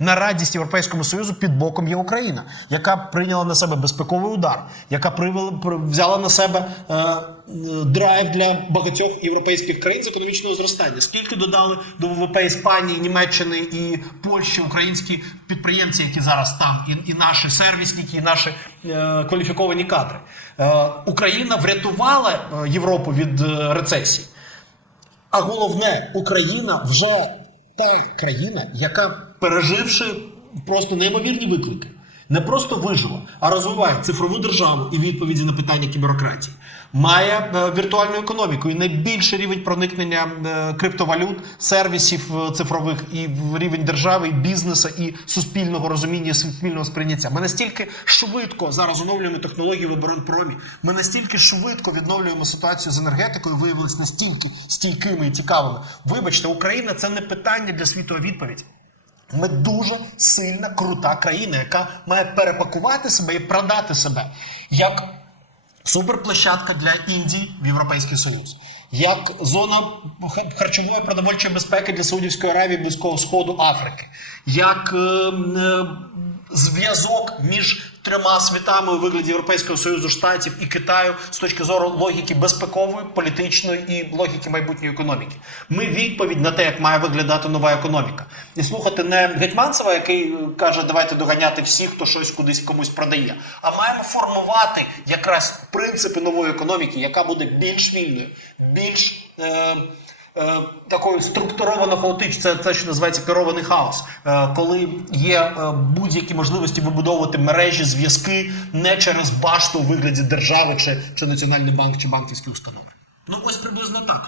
На радість Європейському Союзу під боком є Україна, яка прийняла на себе безпековий удар, яка привела, взяла на себе е, е, драйв для багатьох європейських країн з економічного зростання. Скільки додали до ВВП Іспанії, Німеччини і Польщі українські підприємці, які зараз там, і, і наші сервісники, і наші е, кваліфіковані кадри. Е, Україна врятувала е, Європу від е, рецесії. А головне, Україна вже та країна, яка переживши просто неймовірні виклики, не просто вижила, а розвиває цифрову державу і відповіді на питання кіберократії. Має е, віртуальну економіку і найбільший рівень проникнення е, криптовалют, сервісів е, цифрових і в рівень держави, і бізнесу, і суспільного розуміння, і суспільного сприйняття. Ми настільки швидко зараз оновлюємо технології в оборонпромі. Ми настільки швидко відновлюємо ситуацію з енергетикою, виявилися настільки стійкими і цікавими. Вибачте, Україна це не питання для світу, а відповідь. Ми дуже сильна, крута країна, яка має перепакувати себе і продати себе як суперплощадка для Індії в Європейський Союз, як зона харчової продовольчої безпеки для Саудівської Аравії, Близького Сходу, Африки, як е, е, зв'язок між трьома світами у вигляді Європейського Союзу, Штатів і Китаю з точки зору логіки безпекової, політичної і логіки майбутньої економіки. Ми відповідь на те, як має виглядати нова економіка. І слухати не Гетьманцева, який е, каже, давайте доганяти всіх, хто щось кудись комусь продає, а маємо формувати якраз принципи нової економіки, яка буде більш вільною, більш. Е, е, такою структуровано хаотично, це те, що називається керований хаос, е, коли є е, будь-які можливості вибудовувати мережі, зв'язки не через башту у вигляді держави чи, чи національний банк чи банківські установи. Ну ось приблизно так.